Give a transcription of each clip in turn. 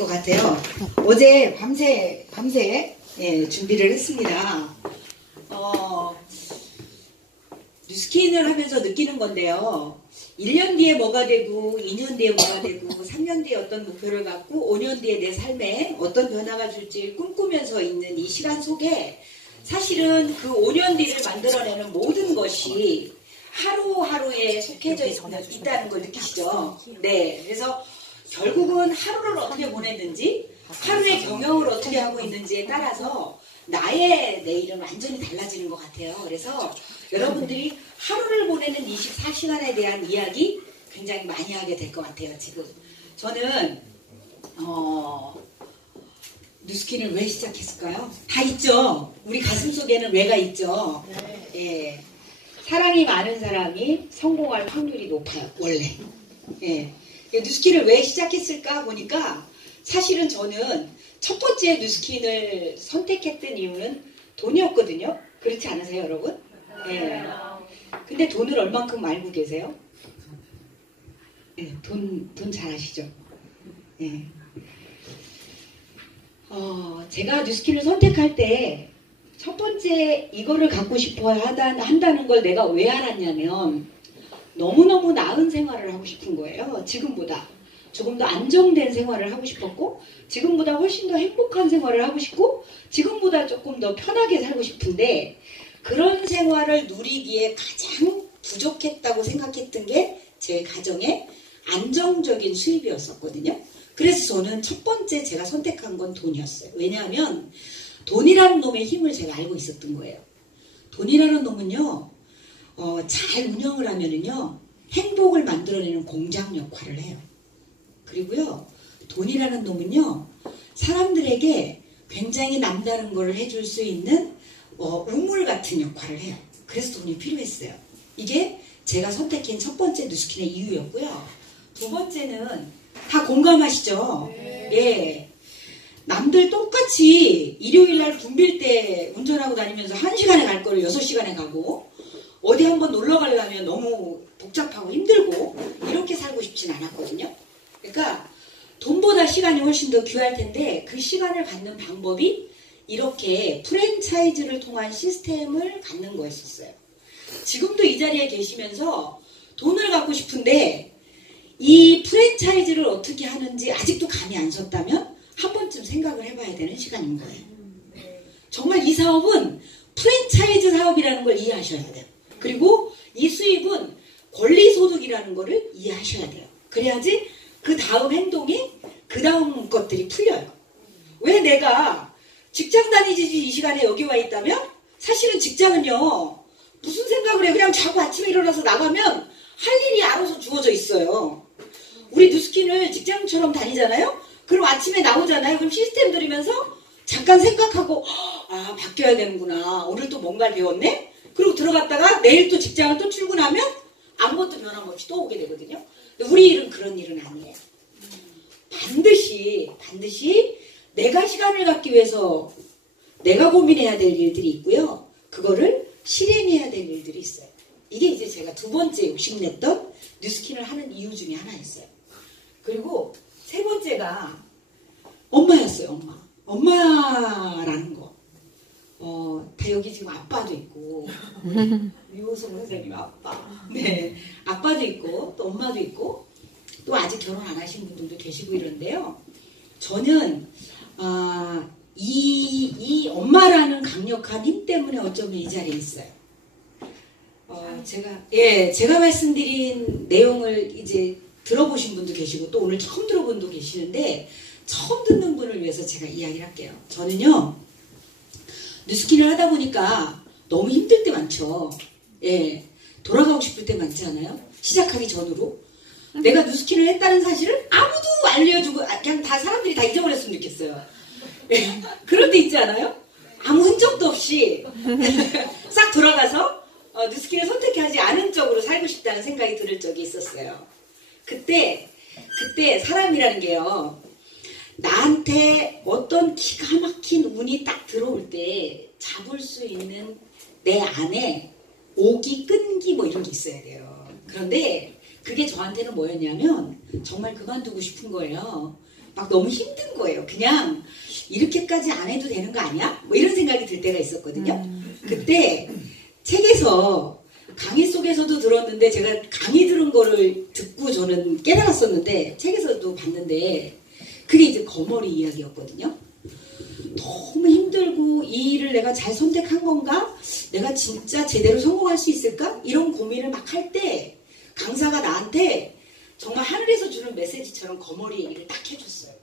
것 같아요. 어제 밤새 예, 준비를 했습니다. 뉴스킨을 하면서 느끼는 건데요. 1년 뒤에 뭐가 되고 2년 뒤에 뭐가 되고 3년 뒤에 어떤 목표를 갖고 5년 뒤에 내 삶에 어떤 변화가 줄지 꿈꾸면서 있는 이 시간 속에 사실은 그 5년 뒤를 만들어내는 모든 것이 하루하루에 속해져 있다는 걸 느끼시죠? 네, 그래서 결국은 하루를 어떻게 보냈는지, 하루의 경영을 어떻게 하고 있는지에 따라서 나의 내일은 완전히 달라지는 것 같아요. 그래서 여러분들이 하루를 보내는 24시간에 대한 이야기 굉장히 많이 하게 될 것 같아요. 지금 저는 뉴스킨을 왜 시작했을까요? 다 있죠. 우리 가슴속에는 왜가 있죠. 예. 사랑이 많은 사람이 성공할 확률이 높아요. 원래. 예. 뉴스킨을 왜 시작했을까 보니까 사실은 저는 첫 번째 뉴스킨을 선택했던 이유는 돈이었거든요. 그렇지 않으세요, 여러분? 예. 근데 돈을 얼만큼 알고 계세요? 예, 돈 잘 아시죠? 예. 제가 뉴스킨을 선택할 때 첫 번째 이거를 갖고 싶어 한다는 걸 내가 왜 알았냐면 너무너무 나은 생활을 하고 싶은 거예요. 지금보다. 조금 더 안정된 생활을 하고 싶었고 지금보다 훨씬 더 행복한 생활을 하고 싶고 지금보다 조금 더 편하게 살고 싶은데 그런 생활을 누리기에 가장 부족했다고 생각했던 게 제 가정의 안정적인 수입이었었거든요. 그래서 저는 첫 번째 제가 선택한 건 돈이었어요. 왜냐하면 돈이라는 놈의 힘을 제가 알고 있었던 거예요. 돈이라는 놈은요. 잘 운영을 하면은요. 행복을 만들어내는 공장 역할을 해요. 그리고요. 돈이라는 놈은요. 사람들에게 굉장히 남다른 걸 해줄 수 있는 우물 같은 역할을 해요. 그래서 돈이 필요했어요. 이게 제가 선택한 첫 번째 뉴스킨의 이유였고요. 두 번째는 다 공감하시죠? 네. 예. 남들 똑같이 일요일날 붐빌 때 운전하고 다니면서 1시간에 갈 거를 6시간에 가고 어디 한번 놀러 가려면 너무 복잡하고 힘들고 이렇게 살고 싶진 않았거든요. 그러니까 돈보다 시간이 훨씬 더 귀할 텐데 그 시간을 갖는 방법이 이렇게 프랜차이즈를 통한 시스템을 갖는 거였었어요. 지금도 이 자리에 계시면서 돈을 갖고 싶은데 이 프랜차이즈를 어떻게 하는지 아직도 감이 안 섰다면 한 번쯤 생각을 해봐야 되는 시간인 거예요. 정말 이 사업은 프랜차이즈 사업이라는 걸 이해하셔야 돼요. 그리고 이 수입은 권리소득이라는 거를 이해하셔야 돼요. 그래야지 그 다음 행동이 그 다음 것들이 풀려요. 왜 내가 직장 다니지 이 시간에 여기 와 있다면 사실은 직장은요. 무슨 생각을 해. 그냥 자고 아침에 일어나서 나가면 할 일이 알아서 주어져 있어요. 우리 뉴스킨을 직장처럼 다니잖아요. 그럼 아침에 나오잖아요. 그럼 시스템 들으면서 잠깐 생각하고 아 바뀌어야 되는구나. 오늘 또 뭔가를 배웠네. 그리고 들어갔다가 내일 또 직장을 또 출근하면 아무것도 변함없이 또 오게 되거든요. 근데 우리 일은 그런 일은 아니에요. 반드시 내가 시간을 갖기 위해서 내가 고민해야 될 일들이 있고요. 그거를 실행해야 될 일들이 있어요. 이게 이제 제가 두 번째 욕심냈던 뉴스킨을 하는 이유 중에 하나였어요. 그리고 세 번째가 엄마였어요. 엄마라는 거. 다 여기 지금 아빠도 있고 유호성 선생님 아빠. 네, 아빠도 있고 또 엄마도 있고 또 아직 결혼 안 하신 분들도 계시고 이런데요. 저는 이 엄마라는 강력한 힘 때문에 어쩌면 이 자리에 있어요. 제가 말씀드린 내용을 이제 들어보신 분도 계시고 또 오늘 처음 들어본 분도 계시는데 처음 듣는 분을 위해서 제가 이야기를 할게요. 저는요. 뉴스킨을 하다 보니까 너무 힘들 때 많죠. 예, 돌아가고 싶을 때 많지 않아요? 시작하기 전으로. 내가 뉴스킨을 했다는 사실을 아무도 알려주고 그냥 다 사람들이 다 잊어버렸으면 좋겠어요. 예, 그런 데 있지 않아요? 아무 흔적도 없이 싹 돌아가서 뉴스킨을 선택하지 않은 쪽으로 살고 싶다는 생각이 들 적이 있었어요. 그때 사람이라는 게요. 나한테 어떤 기가 막힌 운이 딱 들어올 때 잡을 수 있는 내 안에 오기, 끈기 뭐 이런 게 있어야 돼요. 그런데 그게 저한테는 뭐였냐면 정말 그만두고 싶은 거예요. 막 너무 힘든 거예요. 그냥 이렇게까지 안 해도 되는 거 아니야? 뭐 이런 생각이 들 때가 있었거든요. 그때 책에서 강의 속에서도 들었는데 제가 강의 들은 거를 듣고 저는 깨달았었는데 책에서도 봤는데 그게 이제 거머리 이야기였거든요. 너무 힘들고 이 일을 내가 잘 선택한 건가? 내가 진짜 제대로 성공할 수 있을까? 이런 고민을 막 할 때 강사가 나한테 정말 하늘에서 주는 메시지처럼 거머리 얘기를 딱 해줬어요.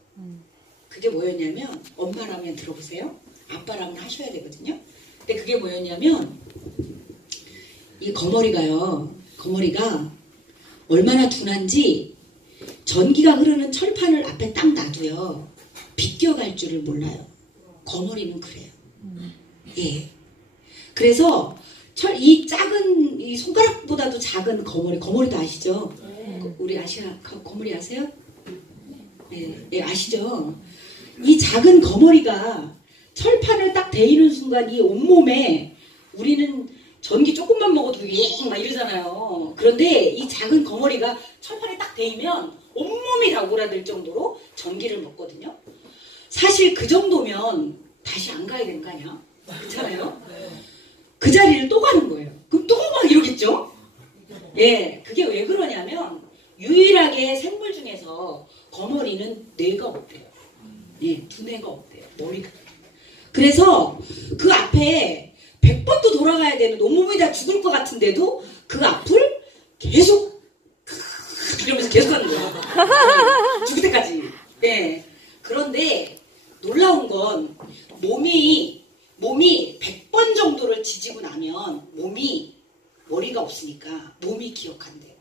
그게 뭐였냐면 엄마라면 들어보세요. 아빠라면 하셔야 되거든요. 근데 그게 뭐였냐면 이 거머리가 얼마나 둔한지 전기가 흐르는 철판을 앞에 딱 놔도요. 비껴갈 줄을 몰라요. 거머리는 그래요. 예. 그래서 이 작은 이 손가락보다도 작은 거머리도 아시죠? 우리 거머리 아세요? 네, 아시죠? 이 작은 거머리가 철판을 딱 데이는 순간 이 온몸에 우리는 전기 조금만 먹어도 막 이러잖아요. 그런데 이 작은 거머리가 철판에 딱 데이면 온몸이 다 오라들 정도로 전기를 먹거든요. 사실 그 정도면 다시 안 가야 되는 거 아니야? 그렇잖아요? 그 자리를 또 가는 거예요. 그럼 또 막 이러겠죠? 예, 그게 왜 그러냐면 유일하게 생물 중에서 거머리는 뇌가 없대요. 예, 두뇌가 없대요. 머리가. 그래서 그 앞에 100번도 돌아가야 되는 온몸이 다 죽을 것 같은데도 그 앞을 계속 이러면서 계속 하는 거예요. 죽을 때까지. 예. 그런데 놀라운 건 몸이 100번 정도를 지지고 나면 머리가 없으니까 몸이 기억한대요.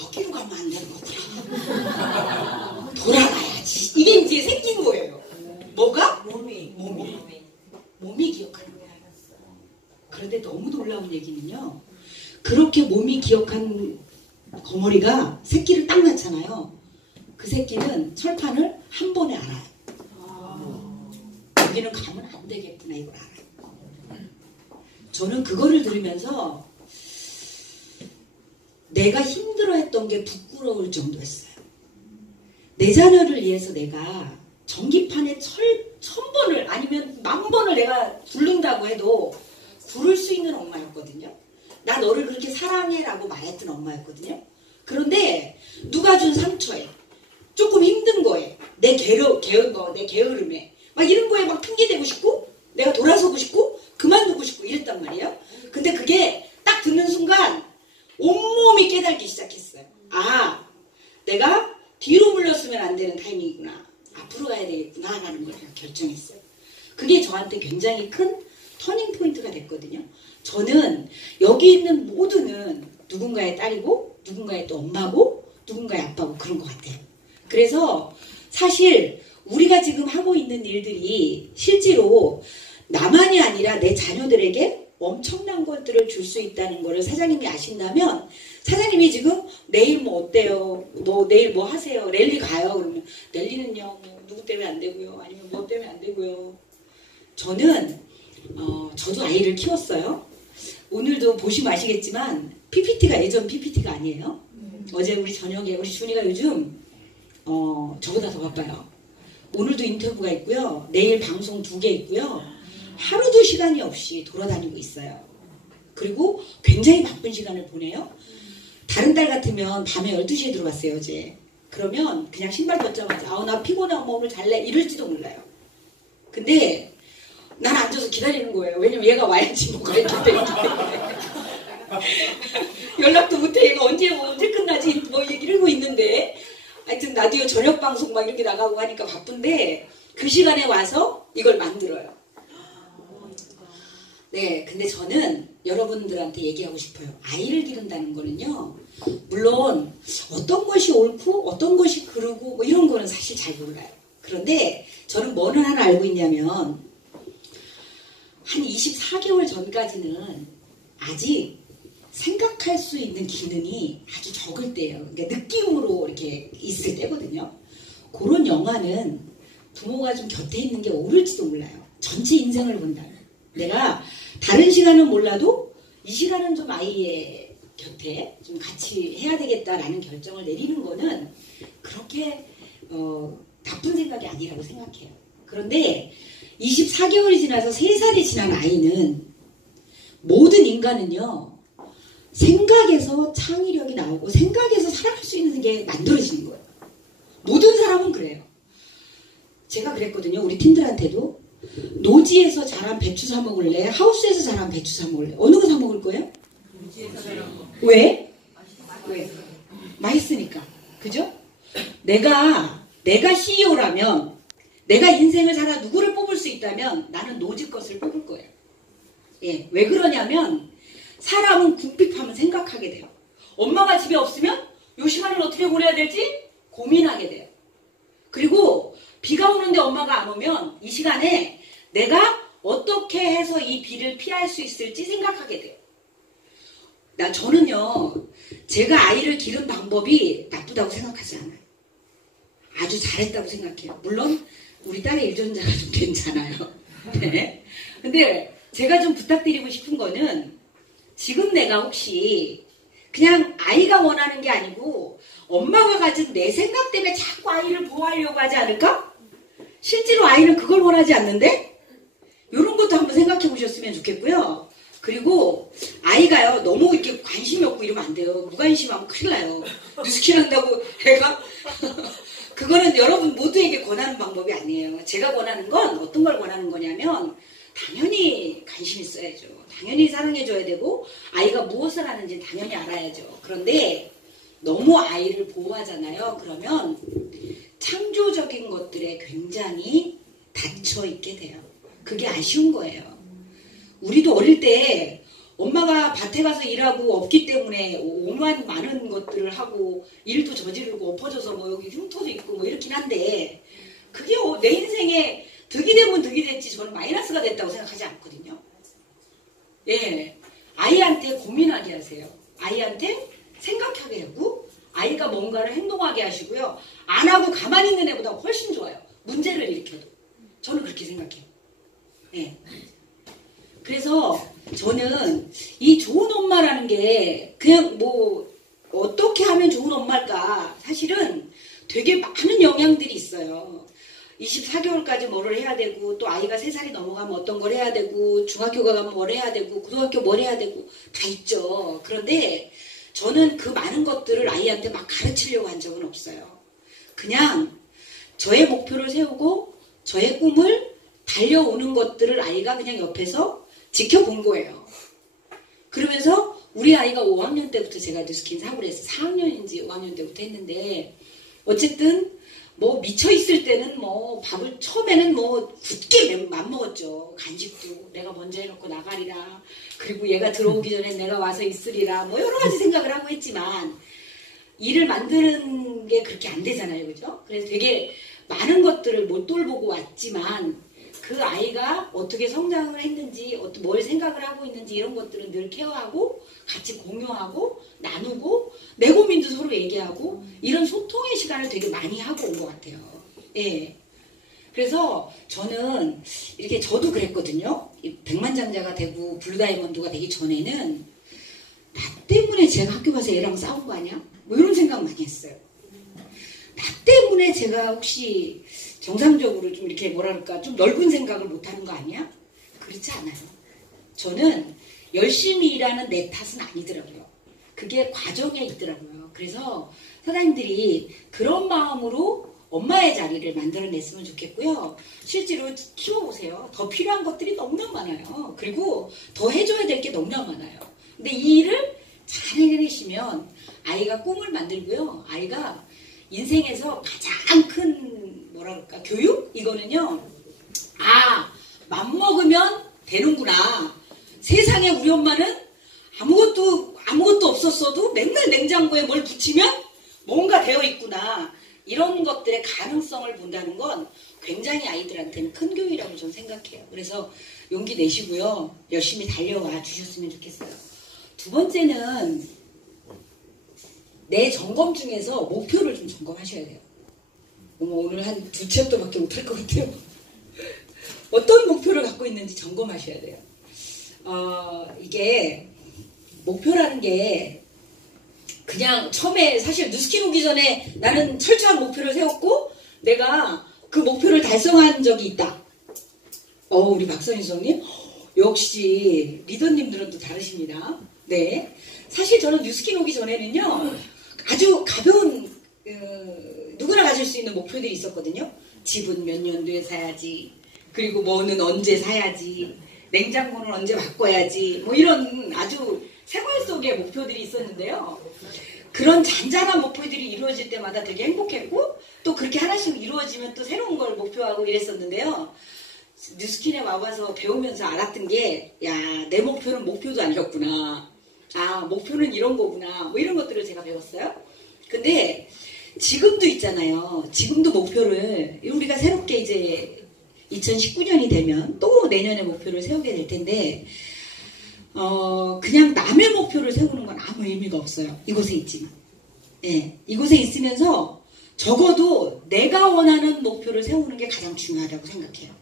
여기로 가면 안 되는 거구나. 돌아가야지. 이게 이제 생긴 거예요. 뭐가? 몸이 기억하는 거예요. 그런데 너무 놀라운 얘기는요. 그렇게 몸이 기억한 거머리가 새끼를 딱 낳잖아요. 그 새끼는 철판을 한 번에 알아요. 여기는 가면 안 되겠구나 이걸 알아요. 저는 그거를 들으면서 내가 힘들어했던 게 부끄러울 정도였어요. 내 자녀를 위해서 내가 전기판에 1000번을 아니면 10,000번을 내가 굴른다고 해도 굴을 수 있는 엄마였거든요. 나 너를 그렇게 사랑해라고 말했던 엄마였거든요. 그런데 누가 준 상처에 조금 힘든 거에 내 게으름에 막 이런 거에 막 핑계대고 싶고 내가 돌아서고 싶고 그만두고 싶고 이랬단 말이에요. 근데 그게 딱 듣는 순간 온몸이 깨닫기 시작했어요. 내가 뒤로 물렀으면 안 되는 타이밍이구나. 앞으로 가야 되겠구나 라는 걸 결정했어요. 그게 저한테 굉장히 큰 터닝 포인트가 됐거든요. 저는 여기 있는 모두는 누군가의 딸이고 누군가의 또 엄마고 누군가의 아빠고 그런 것 같아요. 그래서 사실 우리가 지금 하고 있는 일들이 실제로 나만이 아니라 내 자녀들에게 엄청난 것들을 줄 수 있다는 것을 사장님이 아신다면 사장님이 지금 내일 뭐 어때요? 내일 뭐 하세요? 랠리 가요? 그러면 랠리는요 뭐 누구 때문에 안 되고요. 아니면 뭐 때문에 안 되고요. 저는 저도 아이를 키웠어요. 오늘도 보시면 아시겠지만 PPT가 예전 PPT가 아니에요. 어제 우리 저녁에 우리 준이가 요즘 저보다 더 바빠요. 오늘도 인터뷰가 있고요. 내일 방송 2개 있고요. 하루도 시간이 없이 돌아다니고 있어요. 그리고 굉장히 바쁜 시간을 보내요. 다른 딸 같으면 밤에 12시에 들어왔어요, 어제. 그러면 그냥 신발 벗자마자 나 피곤해 엄마 오늘 잘래 이럴지도 몰라요. 근데 난 앉아서 기다리는 거예요. 왜냐면 얘가 와야지 뭐가 있기 때문에. 연락도 못해. 얘가 언제 끝나지 뭐 이러고 있는데 하여튼 라디오 저녁 방송 막 이렇게 나가고 하니까 바쁜데 그 시간에 와서 이걸 만들어요. 네, 근데 저는 여러분들한테 얘기하고 싶어요. 아이를 기른다는 거는요. 물론 어떤 것이 옳고 어떤 것이 그르고 뭐 이런 거는 사실 잘 몰라요. 그런데 저는 뭐는 하나 알고 있냐면 한 24개월 전까지는 아직 생각할 수 있는 기능이 아주 적을 때예요. 그러니까 느낌으로 이렇게 있을 때거든요. 그런 영화는 부모가 좀 곁에 있는 게 옳을지도 몰라요. 전체 인생을 본다면. 내가 다른 시간은 몰라도 이 시간은 좀 아이의 곁에 좀 같이 해야 되겠다라는 결정을 내리는 거는 그렇게 나쁜 생각이 아니라고 생각해요. 그런데 24개월이 지나서 3살이 지난 아이는 모든 인간은요. 생각에서 창의력이 나오고 생각에서 살아갈 수 있는 게 만들어지는 거예요. 모든 사람은 그래요. 제가 그랬거든요. 우리 팀들한테도 노지에서 자란 배추 사 먹을래? 하우스에서 자란 배추 사 먹을래? 어느 거 사 먹을 거예요? 노지에서 자란 거. 왜? 왜? 맛있으니까. 그죠? 내가 CEO라면 내가 인생을 살아 누구를 뽑을 수 있다면 나는 노지 것을 뽑을 거예요. 예, 왜 그러냐면 사람은 궁핍하면 생각하게 돼요. 엄마가 집에 없으면 이 시간을 어떻게 보내야 될지 고민하게 돼요. 그리고 비가 오는데 엄마가 안 오면 이 시간에 내가 어떻게 해서 이 비를 피할 수 있을지 생각하게 돼요. 저는요, 제가 아이를 기른 방법이 나쁘다고 생각하지 않아요. 아주 잘했다고 생각해요. 물론 우리 딸의 유전자가 좀 괜찮아요. 네. 근데 제가 좀 부탁드리고 싶은 거는 지금 내가 혹시 그냥 아이가 원하는 게 아니고 엄마가 가진 내 생각 때문에 자꾸 아이를 보호하려고 하지 않을까? 실제로 아이는 그걸 원하지 않는데? 이런 것도 한번 생각해 보셨으면 좋겠고요. 그리고 아이가요 너무 이렇게 관심이 없고 이러면 안 돼요. 무관심하면 큰일 나요. 뉴스킬 한다고 애가 그거는 여러분 모두에게 권하는 방법이 아니에요. 제가 권하는 건 어떤 걸 권하는 거냐면 당연히 관심 있어야죠. 당연히 사랑해줘야 되고 아이가 무엇을 하는지 당연히 알아야죠. 그런데 너무 아이를 보호하잖아요. 그러면 창조적인 것들에 굉장히 닫혀있게 돼요. 그게 아쉬운 거예요. 우리도 어릴 때 엄마가 밭에 가서 일하고 없기 때문에 오만 많은 것들을 하고 일도 저지르고 엎어져서 뭐 여기 흉터도 있고 뭐 이렇긴 한데 그게 내 인생에 득이 되면 득이 됐지 저는 마이너스가 됐다고 생각하지 않거든요. 예, 아이한테 고민하게 하세요. 아이한테 생각하게 하고 아이가 뭔가를 행동하게 하시고요. 안 하고 가만히 있는 애보다 훨씬 좋아요. 문제를 일으켜도. 저는 그렇게 생각해요. 예. 그래서 저는 이 좋은 엄마라는 게 그냥 뭐 어떻게 하면 좋은 엄마일까 사실은 되게 많은 영향들이 있어요. 24개월까지 뭐를 해야 되고 또 아이가 3살이 넘어가면 어떤 걸 해야 되고 중학교 가면 뭘 해야 되고 고등학교 뭘 해야 되고 다 있죠. 그런데 저는 그 많은 것들을 아이한테 막 가르치려고 한 적은 없어요. 그냥 저의 목표를 세우고 저의 꿈을 달려오는 것들을 아이가 그냥 옆에서 지켜본 거예요. 그러면서 우리 아이가 5학년 때부터 제가 뉴스킨 사고를 했어요. 4학년인지 5학년 때부터 했는데 어쨌든 뭐 미쳐있을 때는 뭐 밥을 처음에는 뭐 굳게 맘먹었죠. 간식도 내가 먼저 해놓고 나가리라. 그리고 얘가 들어오기 전에 내가 와서 있으리라. 뭐 여러 가지 생각을 하고 했지만 일을 만드는 게 그렇게 안 되잖아요. 그죠? 그래서 되게 많은 것들을 못 돌보고 왔지만 그 아이가 어떻게 성장을 했는지 뭘 생각을 하고 있는지 이런 것들은 늘 케어하고 같이 공유하고 나누고 내 고민도 서로 얘기하고 이런 소통의 시간을 되게 많이 하고 온 것 같아요. 예. 그래서 저는 이렇게 저도 그랬거든요. 백만장자가 되고 블루다이먼드가 되기 전에는 나 때문에 제가 학교 가서 애랑 싸운 거 아니야? 뭐 이런 생각 많이 했어요. 나 때문에 제가 혹시 정상적으로 좀 이렇게 뭐랄까 좀 넓은 생각을 못하는 거 아니야? 그렇지 않아요. 저는 열심히 일하는 내 탓은 아니더라고요. 그게 과정에 있더라고요. 그래서 사장님들이 그런 마음으로 엄마의 자리를 만들어냈으면 좋겠고요. 실제로 키워보세요. 더 필요한 것들이 너무나 많아요. 그리고 더 해줘야 될 게 너무나 많아요. 근데 이 일을 잘 해내시면 아이가 꿈을 만들고요. 아이가 인생에서 가장 큰 뭐랄까 교육? 이거는요. 맘먹으면 되는구나. 세상에 우리 엄마는 아무것도 없었어도 맨날 냉장고에 뭘 붙이면 뭔가 되어 있구나. 이런 것들의 가능성을 본다는 건 굉장히 아이들한테는 큰 교육이라고 저는 생각해요. 그래서 용기 내시고요. 열심히 달려와 주셨으면 좋겠어요. 두 번째는 내 점검 중에서 목표를 좀 점검하셔야 돼요. 오늘 한 2챕터밖에 못할 것 같아요. 어떤 목표를 갖고 있는지 점검하셔야 돼요. 이게 목표라는 게 그냥 처음에 사실 뉴스킨 오기 전에 나는 철저한 목표를 세웠고 내가 그 목표를 달성한 적이 있다. 우리 박선희 소장님, 역시 리더님들은 또 다르십니다. 네. 사실 저는 뉴스킨 오기 전에는요, 아주 가벼운, 누구나 가질 수 있는 목표들이 있었거든요. 집은 몇 년도에 사야지, 그리고 뭐는 언제 사야지, 냉장고는 언제 바꿔야지, 뭐 이런 아주 생활 속의 목표들이 있었는데요. 그런 잔잔한 목표들이 이루어질 때마다 되게 행복했고, 또 그렇게 하나씩 이루어지면 또 새로운 걸 목표하고 이랬었는데요. 뉴스킨에 와봐서 배우면서 알았던 게, 야, 내 목표는 목표도 아니었구나. 아, 목표는 이런 거구나. 뭐 이런 것들을 제가 배웠어요. 근데 지금도 있잖아요. 지금도 목표를, 우리가 새롭게 이제 2019년이 되면 또 내년에 목표를 세우게 될 텐데, 그냥 남의 목표를 세우는 건 아무 의미가 없어요. 이곳에 있지만. 예, 이곳에 있으면서 적어도 내가 원하는 목표를 세우는 게 가장 중요하다고 생각해요.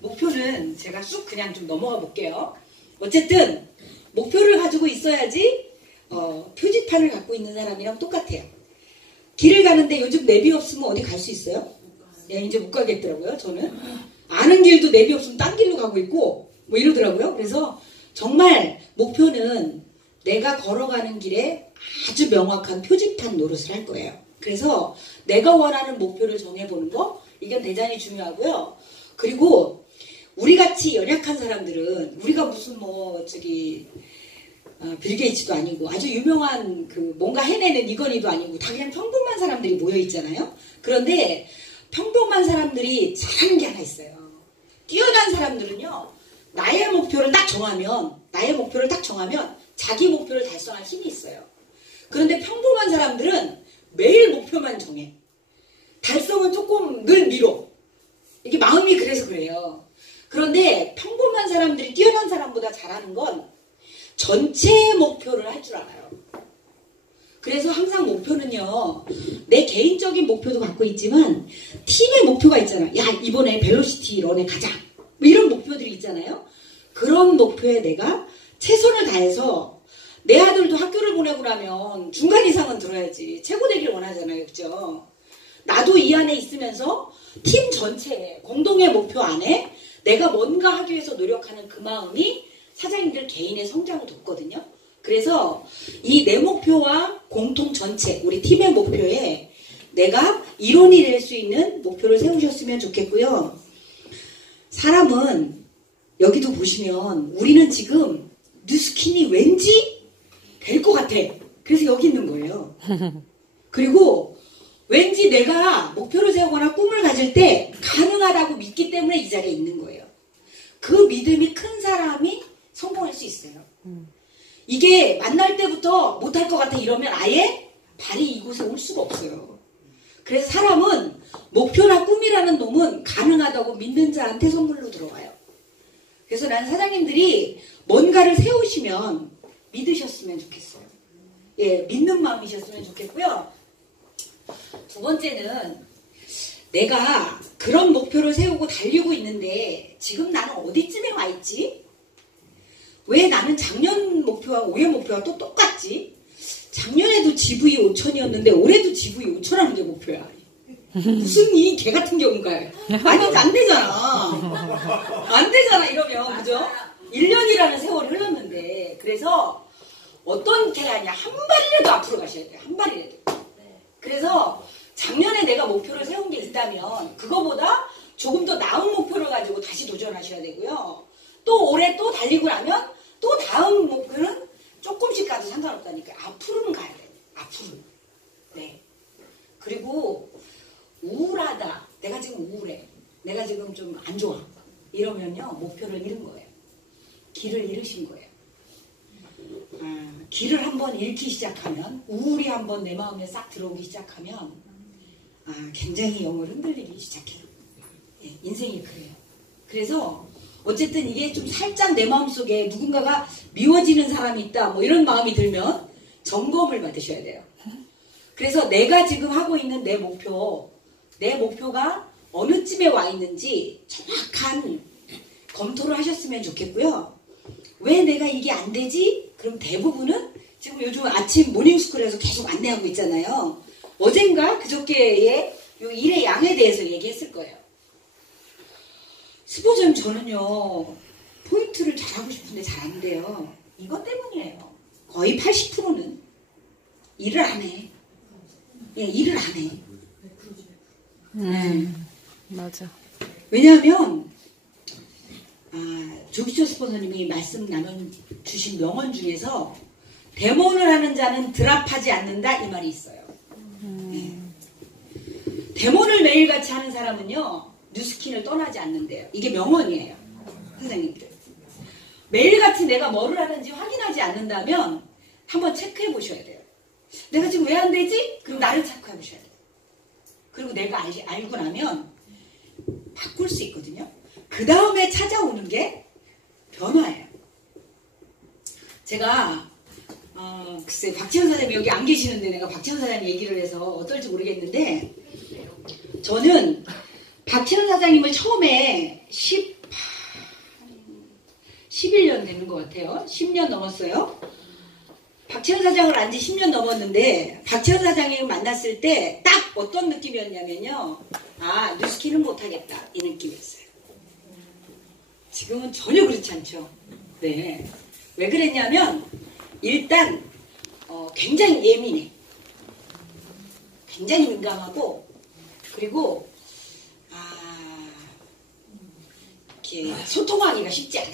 목표는 제가 쑥 그냥 좀 넘어가 볼게요. 어쨌든 목표를 가지고 있어야지 표지판을 갖고 있는 사람이랑 똑같아요. 길을 가는데 요즘 내비 없으면 어디 갈 수 있어요? 예, 이제 못 가겠더라고요. 저는 아는 길도 내비 없으면 딴 길로 가고 있고 뭐 이러더라고요. 그래서 정말 목표는 내가 걸어가는 길에 아주 명확한 표지판 노릇을 할 거예요. 그래서 내가 원하는 목표를 정해보는 거, 이건 대단히 중요하고요. 그리고 우리같이 연약한 사람들은, 우리가 무슨 빌 게이츠도 아니고 아주 유명한 뭔가 해내는 이건희도 아니고 다 그냥 평범한 사람들이 모여 있잖아요. 그런데 평범한 사람들이 잘하는 게 하나 있어요. 뛰어난 사람들은요, 나의 목표를 딱 정하면 자기 목표를 달성할 힘이 있어요. 그런데 평범한 사람들은 매일 목표만 정해. 달성은 조금 늘 미뤄. 이게 마음이 그래서 그래요. 그런데 평범한 사람들이 뛰어난 사람보다 잘하는 건 전체 목표를 할 줄 알아요. 그래서 항상 목표는요, 내 개인적인 목표도 갖고 있지만 팀의 목표가 있잖아. 야, 이번에 벨로시티 런에 가자. 뭐 이런 목표들이 있잖아요. 그런 목표에 내가 최선을 다해서, 내 아들도 학교를 보내고 나면 중간 이상은 들어야지 최고 되길 원하잖아요. 그죠? 나도 이 안에 있으면서 팀 전체에 공동의 목표 안에 내가 뭔가 하기 위해서 노력하는 그 마음이 사장님들 개인의 성장을 돕거든요. 그래서 이 내 목표와 공통 전체, 우리 팀의 목표에 내가 이론이 될 수 있는 목표를 세우셨으면 좋겠고요. 사람은 여기도 보시면 우리는 지금 뉴스킨이 왠지 될 것 같아. 그래서 여기 있는 거예요. 그리고 왠지 내가 목표를 세우거나 꿈을 가질 때 가능하다고 믿기 때문에 이 자리에 있는 거예요. 그 믿음이 큰 사람이 성공할 수 있어요. 이게 만날 때부터 못할 것 같아 이러면 아예 발이 이곳에 올 수가 없어요. 그래서 사람은 목표나 꿈이라는 놈은 가능하다고 믿는 자한테 선물로 들어와요. 그래서 난 사장님들이 뭔가를 세우시면 믿으셨으면 좋겠어요. 예, 믿는 마음이셨으면 좋겠고요. 두 번째는 내가 그런 목표를 세우고 달리고 있는데 지금 나는 어디쯤에 와 있지? 왜 나는 작년 목표와 올해 목표가 또 똑같지? 작년에도 GV 5천이었는데 올해도 GV 5천 하는 게 목표야. 무슨 이 개 같은 경우인가요? 아니, 안 되잖아. 안 되잖아, 이러면. 그죠? 1년이라는 세월이 흘렀는데. 그래서 어떤 게 아니야. 한 발이라도 앞으로 가셔야 돼요. 한 발이라도. 그래서 작년에 내가 목표를 세운 게 있다면 그거보다 조금 더 나은 목표를 가지고 다시 도전하셔야 되고요. 또 올해 또 달리고 나면 또 다음 목표는 조금씩 가도 상관없다니까. 앞으로는 가야 돼요. 앞으로. 네. 그리고 우울하다. 내가 지금 우울해. 내가 지금 좀 안 좋아. 이러면요. 목표를 잃은 거예요. 길을 잃으신 거예요. 길을 한번 잃기 시작하면, 우울이 한번 내 마음에 싹 들어오기 시작하면 굉장히 영을 흔들리기 시작해요. 예, 인생이 그래요. 그래서 어쨌든 이게 좀 살짝 내 마음속에 누군가가 미워지는 사람이 있다 뭐 이런 마음이 들면 점검을 받으셔야 돼요. 그래서 내가 지금 하고 있는 내 목표가 어느 쯤에 와 있는지 정확한 검토를 하셨으면 좋겠고요. 왜 내가 이게 안 되지? 그럼 대부분은 지금 요즘 아침 모닝스쿨에서 계속 안내하고 있잖아요. 어젠가 그저께에 요 일의 양에 대해서 얘기했을 거예요. 스포츠는 저는요, 포인트를 잘하고 싶은데 잘 안 돼요. 이것 때문이에요. 거의 80%는 일을 안 해. 예, 일을 안 해. 맞아. 왜냐하면 조기초 스폰서님이 말씀 나눠주신 명언 중에서 데모를 하는 자는 드랍하지 않는다 이 말이 있어요. 네. 데모를 매일같이 하는 사람은요 뉴스킨을 떠나지 않는데요. 이게 명언이에요. 선생님들. 매일같이 내가 뭐를 하는지 확인하지 않는다면 한번 체크해 보셔야 돼요. 내가 지금 왜 안 되지? 그럼 나를 체크해 보셔야 돼요. 그리고 내가 알고 나면 바꿀 수 있거든요. 그 다음에 찾아오는 게 변화예요. 제가 글쎄 박지현 사장님이 여기 안 계시는데 내가 박지현 사장님 얘기를 해서 어떨지 모르겠는데 저는 박지현 사장님을 처음에 11년 되는 것 같아요. 10년 넘었어요. 박지현 사장을 안 지 10년 넘었는데 박지현 사장님을 만났을 때 딱 어떤 느낌이었냐면요. 뉴스킨은 못하겠다 이 느낌이었어요. 지금은 전혀 그렇지 않죠. 네. 왜 그랬냐면 일단 굉장히 예민해. 굉장히 민감하고 그리고 이렇게 소통하기가 쉽지 않아.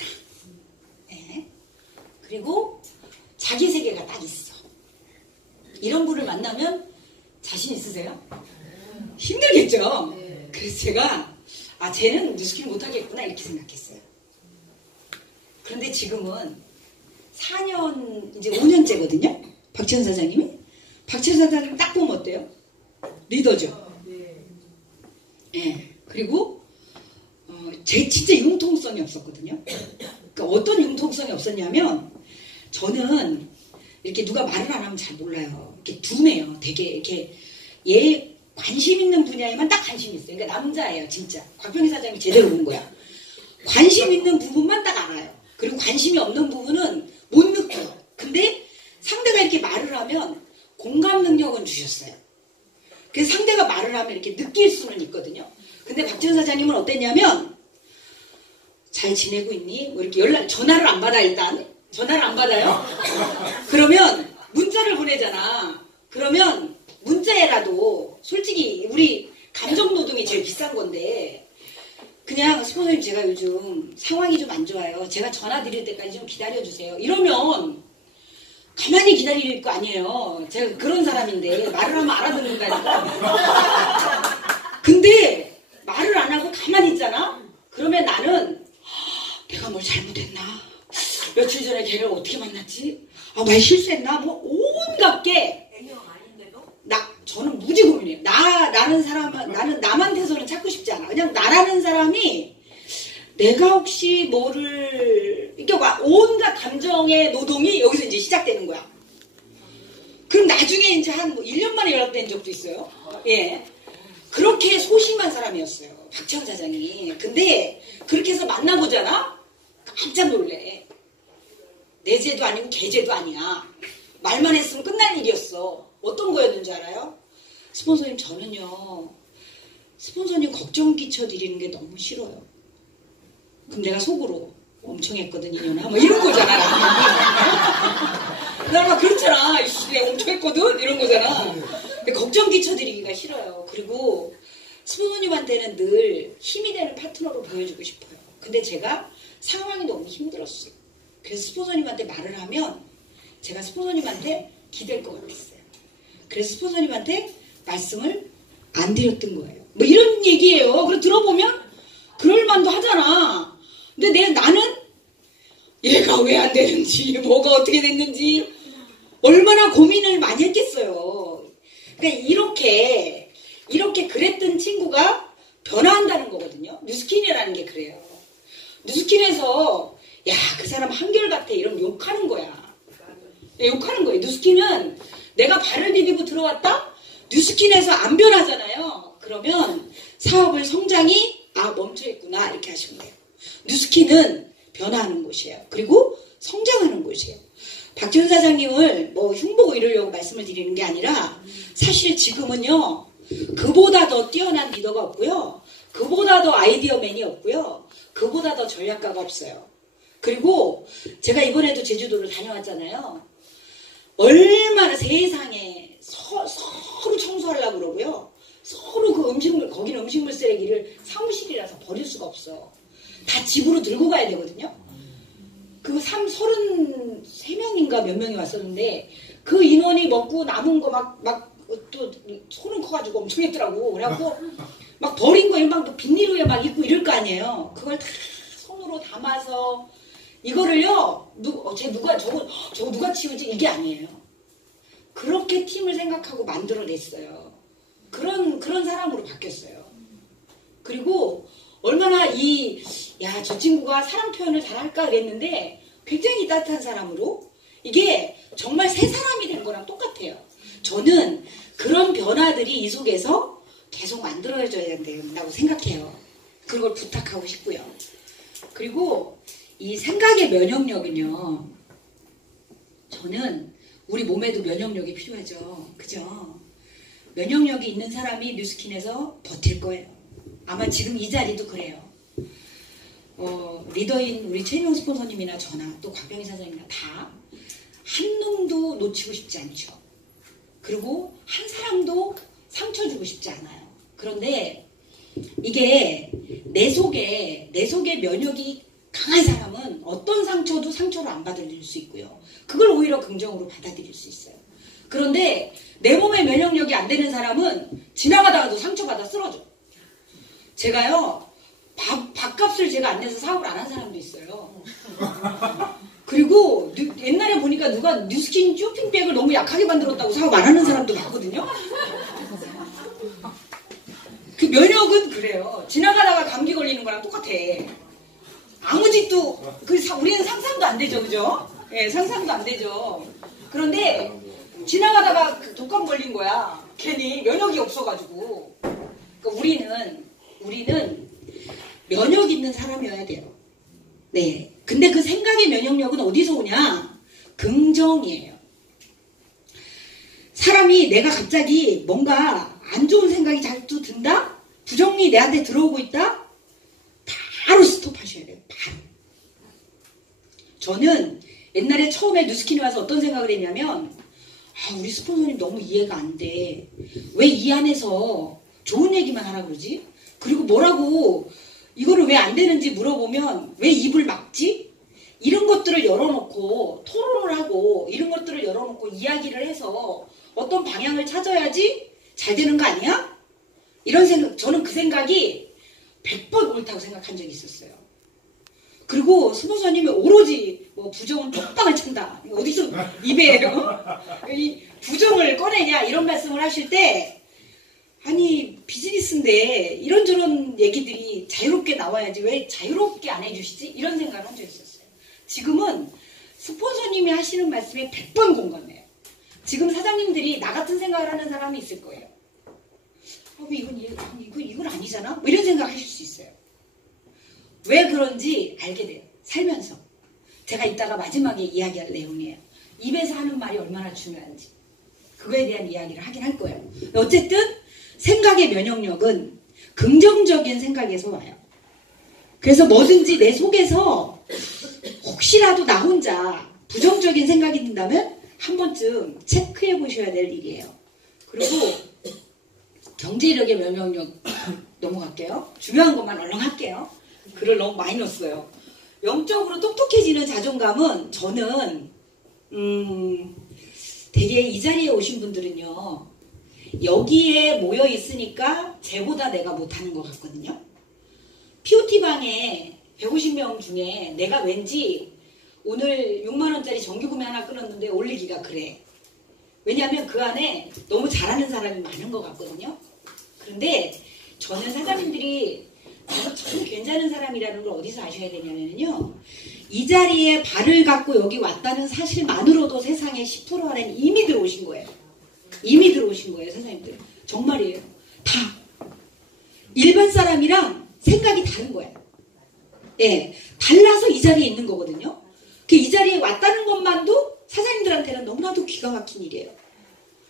네. 그리고 자기 세계가 딱 있어. 이런 분을 만나면 자신 있으세요? 힘들겠죠? 그래서 제가 쟤는 뉴스킨 못하겠구나 이렇게 생각했어요. 그런데 지금은 4년 이제 5년째거든요. 박지현 사장님이. 박지현 사장님 딱 보면 어때요? 리더죠. 예. 그리고 제 진짜 융통성이 없었거든요. 그러니까 어떤 융통성이 없었냐면 저는 이렇게 누가 말을 안 하면 잘 몰라요. 이렇게 둔해요. 되게 이렇게 얘 관심 있는 분야에만 딱 관심이 있어요. 그러니까 남자예요, 진짜. 곽병희 사장님이 제대로 본 거야. 관심 있는 부분만 딱 알아요. 그리고 관심이 없는 부분은 못 느껴요. 근데 상대가 이렇게 말을 하면 공감 능력은 주셨어요. 그래서 상대가 말을 하면 이렇게 느낄 수는 있거든요. 근데 박지현 사장님은 어땠냐면 잘 지내고 있니? 뭐 이렇게 전화를 안 받아 일단. 전화를 안 받아요? 그러면 문자를 보내잖아. 그러면 문자에라도 솔직히 우리 감정노동이 제일 비싼 건데 그냥 스폰서님 제가 요즘 상황이 좀 안 좋아요. 제가 전화 드릴 때까지 좀 기다려주세요. 이러면 가만히 기다릴 거 아니에요. 제가 그런 사람인데 말을 하면 알아듣는다니까. 근데 말을 안 하고 가만히 있잖아? 그러면 나는 내가 뭘 잘못했나? 며칠 전에 걔를 어떻게 만났지? 말 실수했나? 뭐 온갖 게 저는 무지 고민해요. 나는 남한테서는 찾고 싶지 않아. 그냥 나라는 사람이 내가 혹시 이렇게 온갖 감정의 노동이 여기서 이제 시작되는 거야. 그럼 나중에 이제 한 1년 만에 연락된 적도 있어요. 예. 그렇게 소심한 사람이었어요. 박지현 사장이. 근데 그렇게 해서 만나보잖아? 깜짝 놀래. 내 죄도 아니고 걔 죄도 아니야. 말만 했으면 끝날 일이었어. 어떤 거였는지 알아요? 스폰서님 저는요. 스폰서님 걱정 끼쳐드리는 게 너무 싫어요. 그럼 내가 속으로 엄청 했거든 이년아. 뭐 이런 거잖아. 나 그렇잖아. 내가 엄청 했거든 이런 거잖아. 근데 걱정 끼쳐드리기가 싫어요. 그리고 스폰서님한테는 늘 힘이 되는 파트너로 보여주고 싶어요. 근데 제가 상황이 너무 힘들었어요. 그래서 스폰서님한테 말을 하면 제가 스폰서님한테 기댈 것 같았어요. 그래서 스폰서님한테 말씀을 안 드렸던 거예요. 뭐 이런 얘기예요. 그리고 들어보면 그럴만도 하잖아. 근데 나는 얘가 왜 안 되는지 뭐가 어떻게 됐는지 얼마나 고민을 많이 했겠어요. 그러니까 이렇게 그랬던 친구가 변화한다는 거거든요. 뉴스킨이라는 게 그래요. 뉴스킨에서 야, 그 사람 한결같아 이러면 욕하는 거야. 욕하는 거예요. 뉴스킨은 내가 발을 디디고 들어왔다? 뉴스킨에서 안 변하잖아요. 그러면 사업을 성장이 멈춰있구나 이렇게 하시면 돼요. 뉴스킨은 변화하는 곳이에요. 그리고 성장하는 곳이에요. 박지현 사장님을 뭐 흉보고 이러려고 말씀을 드리는 게 아니라 사실 지금은요. 그보다 더 뛰어난 리더가 없고요. 그보다 더 아이디어맨이 없고요. 그보다 더 전략가가 없어요. 그리고 제가 이번에도 제주도를 다녀왔잖아요. 얼마나 세상에 서로 청소하려고 그러고요. 서로 그 음식물, 거기는 음식물 쓰레기를 사무실이라서 버릴 수가 없어. 다 집으로 들고 가야 되거든요. 그 33명인가 몇 명이 왔었는데 그 인원이 먹고 남은 거 또 손은 커가지고 엄청 했더라고. 그래갖고 막 버린 거 막 비닐후에 막 입고 이럴 거 아니에요. 그걸 다 손으로 담아서 이거를요. 저거 누가 치우지? 이게 아니에요. 그렇게 팀을 생각하고 만들어냈어요. 그런 사람으로 바뀌었어요. 그리고 얼마나 저 친구가 사랑 표현을 잘할까 그랬는데 굉장히 따뜻한 사람으로 이게 정말 새 사람이 된 거랑 똑같아요. 저는 그런 변화들이 이 속에서 계속 만들어져야 된다고 생각해요. 그걸 부탁하고 싶고요. 그리고 이 생각의 면역력은요. 저는 우리 몸에도 면역력이 필요하죠. 그죠? 면역력이 있는 사람이 뉴스킨에서 버틸 거예요. 아마 지금 이 자리도 그래요. 리더인 우리 최인용 스폰서님이나 저나 또 곽병희 사장님이나 다 한 놈도 놓치고 싶지 않죠. 그리고 한 사람도 상처 주고 싶지 않아요. 그런데 이게 내 속에 면역이 강한 사람은 어떤 상처도 상처로 안 받아들일 수 있고요. 그걸 오히려 긍정으로 받아들일 수 있어요. 그런데 내 몸에 면역력이 안 되는 사람은 지나가다가도 상처받아 쓰러져. 제가요. 밥값을 제가 안 내서 사업을 안 한 사람도 있어요. 그리고 옛날에 보니까 누가 뉴스킨 쇼핑백을 너무 약하게 만들었다고 사업 안 하는 사람도 봤거든요. 그 면역은 그래요. 지나가다가 감기 걸리는 거랑 똑같아. 아무 짓도 우리는 상상도 안 되죠, 그죠? 예, 상상도 안 되죠. 그런데 지나가다가 독감 걸린 거야. 괜히 면역이 없어가지고. 그러니까 우리는 면역 있는 사람이어야 돼요. 네. 근데 그 생각의 면역력은 어디서 오냐? 긍정이에요. 사람이 내가 갑자기 뭔가 안 좋은 생각이 자주 든다? 부정이 내한테 들어오고 있다? 바로 스톱하셔야 돼요. 바로. 저는 옛날에 처음에 뉴스킨에 와서 어떤 생각을 했냐면 우리 스폰서님 너무 이해가 안 돼. 왜 이 안에서 좋은 얘기만 하라 그러지? 그리고 뭐라고 이거를 왜 안 되는지 물어보면 왜 입을 막지? 이런 것들을 열어놓고 토론을 하고 이런 것들을 열어놓고 이야기를 해서 어떤 방향을 찾아야지 잘 되는 거 아니야? 이런 생각, 저는 그 생각이 100번 옳다고 생각한 적이 있었어요. 그리고 스폰서님이 오로지 부정은 톡방을 찬다. 어디서 입에 이 부정을 꺼내냐 이런 말씀을 하실 때 아니 비즈니스인데 이런저런 얘기들이 자유롭게 나와야지 왜 자유롭게 안 해주시지? 이런 생각을 한 적이 있었어요. 지금은 스폰서님이 하시는 말씀에 100번 공감해요. 지금 사장님들이 나 같은 생각을 하는 사람이 있을 거예요. 왜 이건 아니잖아? 이런 생각 하실 수 있어요. 왜 그런지 알게 돼요. 살면서. 제가 이따가 마지막에 이야기할 내용이에요. 입에서 하는 말이 얼마나 중요한지. 그거에 대한 이야기를 하긴 할 거예요. 어쨌든 생각의 면역력은 긍정적인 생각에서 와요. 그래서 뭐든지 내 속에서 혹시라도 나 혼자 부정적인 생각이 든다면 한 번쯤 체크해 보셔야 될 일이에요. 그리고 경제력의 면역력 넘어갈게요. 중요한 것만 얼른 할게요. 글을 너무 많이 넣었어요. 영적으로 똑똑해지는 자존감은 저는 되게 이 자리에 오신 분들은요. 여기에 모여 있으니까 쟤보다 내가 못하는 것 같거든요. POT방에 150명 중에 내가 왠지 오늘 6만원짜리 정기구매 하나 끊었는데 올리기가 그래. 왜냐하면 그 안에 너무 잘하는 사람이 많은 것 같거든요. 그런데 저는 사장님들이 나도 참 괜찮은 사람이라는 걸 어디서 아셔야 되냐면요. 이 자리에 발을 갖고 여기 왔다는 사실만으로도 세상에 10% 안에는 이미 들어오신 거예요. 이미 들어오신 거예요, 사장님들. 정말이에요. 다. 일반 사람이랑 생각이 다른 거예요. 예, 달라서 이 자리에 있는 거거든요. 이 자리에 왔다는 것만도 사장님들한테는 너무나도 기가 막힌 일이에요.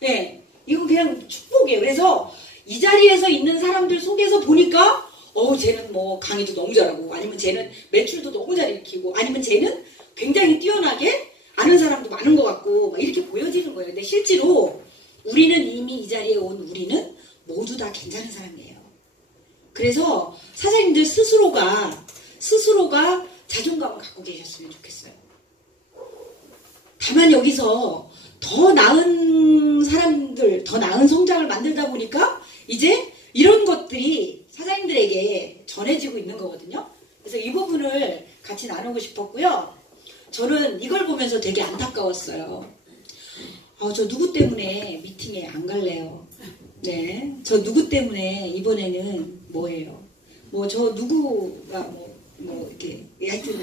예, 이거 그냥 축복이에요. 그래서 이 자리에서 있는 사람들 속에서 보니까 쟤는 뭐 강의도 너무 잘하고, 아니면 쟤는 매출도 너무 잘 일으키고, 아니면 쟤는 굉장히 뛰어나게 아는 사람도 많은 것 같고, 막 이렇게 보여지는 거예요. 근데 실제로 우리는 이미 이 자리에 온 우리는 모두 다 괜찮은 사람이에요. 그래서 사장님들 스스로가 자존감을 갖고 계셨으면 좋겠어요. 다만 여기서 더 나은 사람들, 더 나은 성장을 만들다 보니까 이제 이런 것들이 사장님들에게 전해지고 있는 거거든요. 그래서 이 부분을 같이 나누고 싶었고요. 저는 이걸 보면서 되게 안타까웠어요. 저 누구 때문에 미팅에 안 갈래요. 네, 저 누구 때문에 이번에는 뭐예요. 저 누구가 이렇게 하여튼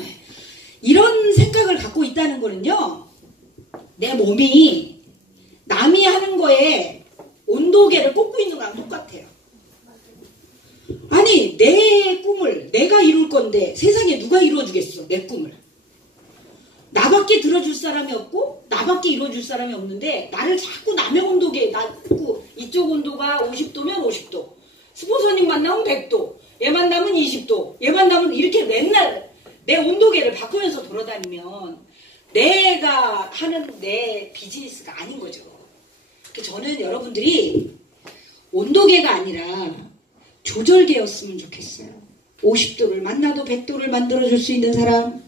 이런 생각을 갖고 있다는 거는요. 내 몸이 남이 하는 거에 온도계를 꽂고 있는 거랑 똑같아요. 아니, 내 꿈을 내가 이룰 건데 세상에 누가 이루어주겠어, 내 꿈을. 나밖에 들어줄 사람이 없고 나밖에 이루어줄 사람이 없는데 나를 자꾸 남의 온도계에 놔두고, 이쪽 온도가 50도면 50도, 스폰서님 만나면 100도, 얘 만나면 20도, 얘 만나면 이렇게 맨날 내 온도계를 바꾸면서 돌아다니면 내가 하는 내 비즈니스가 아닌 거죠. 저는 여러분들이 온도계가 아니라 조절계였으면 좋겠어요. 50도를 만나도 100도를 만들어줄 수 있는 사람,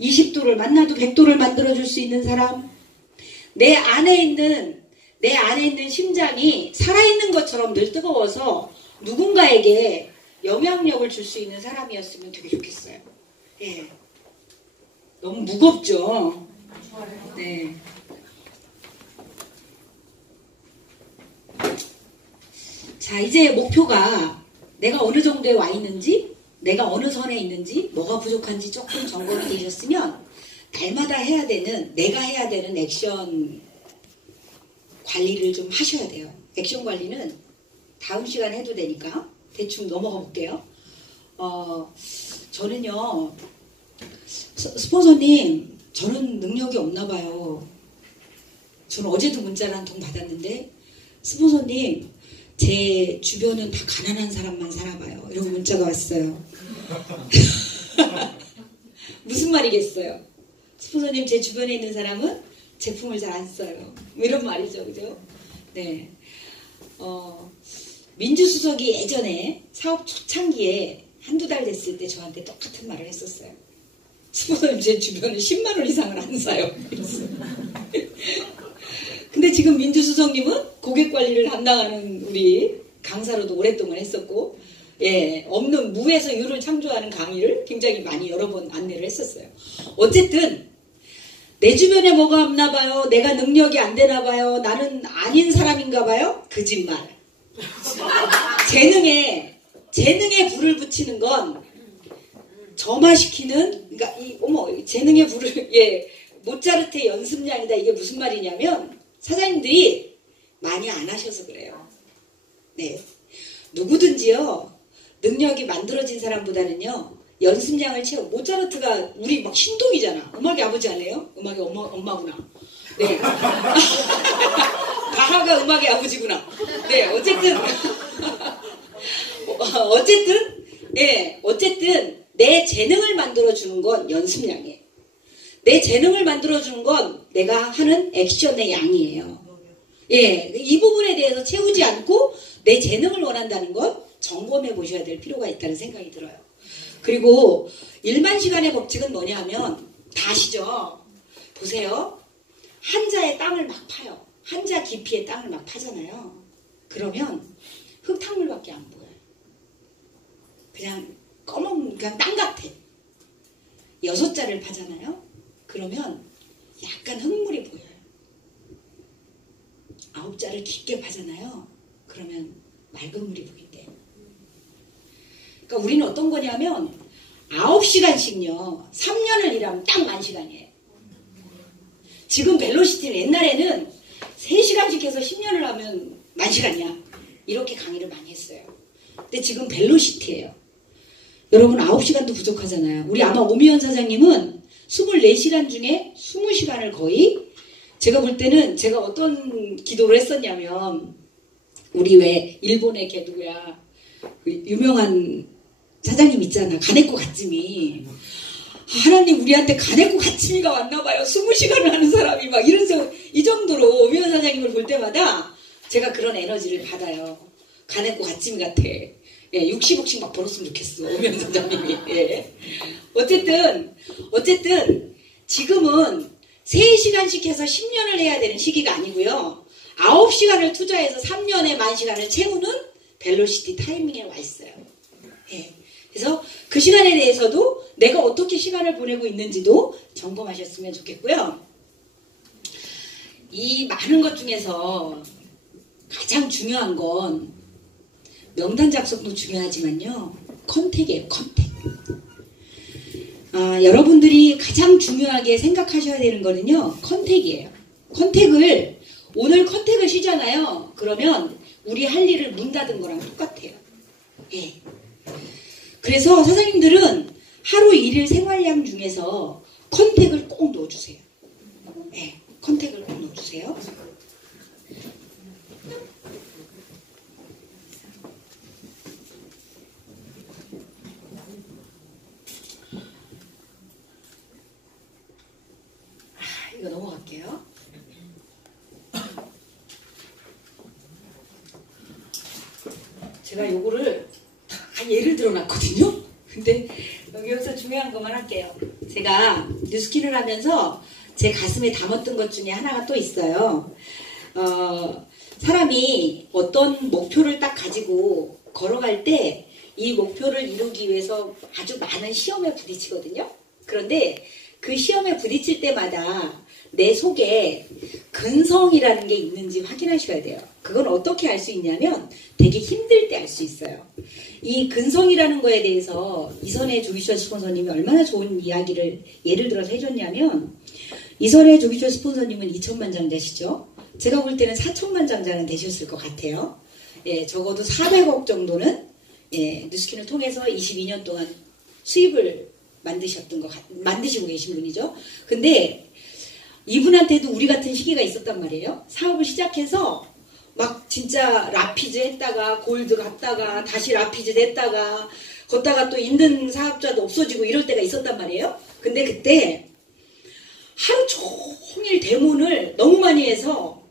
20도를 만나도 100도를 만들어줄 수 있는 사람, 내 안에 있는 심장이 살아있는 것처럼 늘 뜨거워서 누군가에게 영향력을 줄 수 있는 사람이었으면 되게 좋겠어요. 예. 너무 무겁죠? 네. 자, 이제 목표가 내가 어느 정도에 와 있는지, 내가 어느 선에 있는지, 뭐가 부족한지 조금 점검이 되셨으면 날마다 내가 해야 되는 액션 관리를 좀 하셔야 돼요. 액션 관리는 다음 시간에 해도 되니까 대충 넘어가 볼게요. 저는요, 스폰서님, 저는 능력이 없나 봐요. 저는 어제도 문자를 한 통 받았는데, 스폰서님, 제 주변은 다 가난한 사람만 살아봐요. 이런 문자가 왔어요. 무슨 말이겠어요? 스폰서님, 제 주변에 있는 사람은 제품을 잘 안 써요. 이런 말이죠, 그죠? 네. 민주수석이 예전에 사업 초창기에 한두 달 됐을 때 저한테 똑같은 말을 했었어요. 스폰서님, 제 주변은 10만 원 이상을 안 사요. 이랬어요. 근데 지금 민주수석님은 고객 관리를 담당하는 우리 강사로도 오랫동안 했었고, 예, 없는 무에서 유를 창조하는 강의를 굉장히 많이 여러 번 안내를 했었어요. 어쨌든 내 주변에 뭐가 없나 봐요. 내가 능력이 안 되나 봐요. 나는 아닌 사람인가 봐요. 거짓말. 재능에 불을 붙이는 건 점화시키는, 그러니까 재능의 불을, 예, 모차르트의 연습량이다. 이게 무슨 말이냐면 사장님들이 많이 안 하셔서 그래요. 네, 누구든지요, 능력이 만들어진 사람보다는요, 연습량을 채워. 모차르트가 우리 막 신동이잖아. 음악의 아버지 아니에요? 음악의 엄마구나. 네. 바하가 음악의 아버지구나. 네, 어쨌든 내 재능을 만들어주는 건 연습량이에요. 내 재능을 만들어주는 건 내가 하는 액션의 양이에요. 예, 이 부분에 대해서 채우지 않고 내 재능을 원한다는 건 점검해 보셔야 될 필요가 있다는 생각이 들어요. 그리고 일만 시간의 법칙은 뭐냐 하면, 다 아시죠? 보세요. 한자의 땅을 막 파요. 한자 깊이의 땅을 막 파잖아요. 그러면 흙탕물밖에 안 보여요. 그냥 그냥 땅 같아. 6자를 파잖아요. 그러면 약간 흙물이 보여요. 9자를 깊게 파잖아요. 그러면 맑은 물이 보인대요. 그러니까 우리는 어떤 거냐면 9시간씩요. 3년을 일하면 딱 10,000시간이에요. 지금 벨로시티는 옛날에는 3시간씩 해서 10년을 하면 10,000시간이야. 이렇게 강의를 많이 했어요. 근데 지금 벨로시티예요. 여러분 9시간도 부족하잖아요. 우리 아마 오미연 사장님은 24시간 중에 20시간을 거의, 제가 볼 때는 제가 어떤 기도를 했었냐면, 우리 왜 일본의 걔 누구야? 그 유명한 사장님 있잖아. 가네코 가츠미. 하나님 우리한테 가네코 가츠미가 왔나봐요. 20시간을 하는 사람이 막 이런 이 정도로 오미연 사장님을 볼 때마다 제가 그런 에너지를 받아요. 가네코 가츠미 같아. 예, 60억씩 막 벌었으면 좋겠어. 오미연 사장님이. 예. 어쨌든 지금은 3시간씩 해서 10년을 해야 되는 시기가 아니고요. 9시간을 투자해서 3년에 10,000시간을 채우는 벨로시티 타이밍에 와 있어요. 예. 그래서 그 시간에 대해서도 내가 어떻게 시간을 보내고 있는지도 점검하셨으면 좋겠고요. 이 많은 것 중에서 가장 중요한 건 명단 작성도 중요하지만요. 컨택이에요. 컨택. 여러분들이 가장 중요하게 생각하셔야 되는 거는요. 컨택이에요. 오늘 컨택을 쉬잖아요. 그러면 우리 할 일을 문 닫은 거랑 똑같아요. 예. 그래서 사장님들은 하루 일일 생활량 중에서 컨택을 꼭 넣어주세요. 예. 컨택을 꼭 넣어주세요. 이거 넘어갈게요. 제가 요거를 다 예를 들어 놨거든요. 근데 여기서 중요한 것만 할게요. 제가 뉴스킨을 하면서 제 가슴에 담았던 것 중에 하나가 또 있어요. 사람이 어떤 목표를 딱 가지고 걸어갈 때 이 목표를 이루기 위해서 아주 많은 시험에 부딪히거든요. 그런데 그 시험에 부딪힐 때마다 내 속에 근성이라는 게 있는지 확인하셔야 돼요. 그건 어떻게 알 수 있냐면 되게 힘들 때 알 수 있어요. 이 근성이라는 거에 대해서 이선의 조기철 스폰서님이 얼마나 좋은 이야기를 예를 들어서 해줬냐면, 이선의 조기철 스폰서님은 2천만 장자시죠. 제가 볼 때는 4천만 장자는 되셨을 것 같아요. 예, 적어도 400억 정도는 뉴스킨을 통해서 22년 동안 수입을 만드시고 계신 분이죠. 근데 이분한테도 우리 같은 시기가 있었단 말이에요. 사업을 시작해서 막 진짜 라피즈 했다가 골드 갔다가 다시 라피즈 했다가 걷다가 또 있는 사업자도 없어지고 이럴 때가 있었단 말이에요. 근데 그때 하루 종일 대문을 너무 많이 해서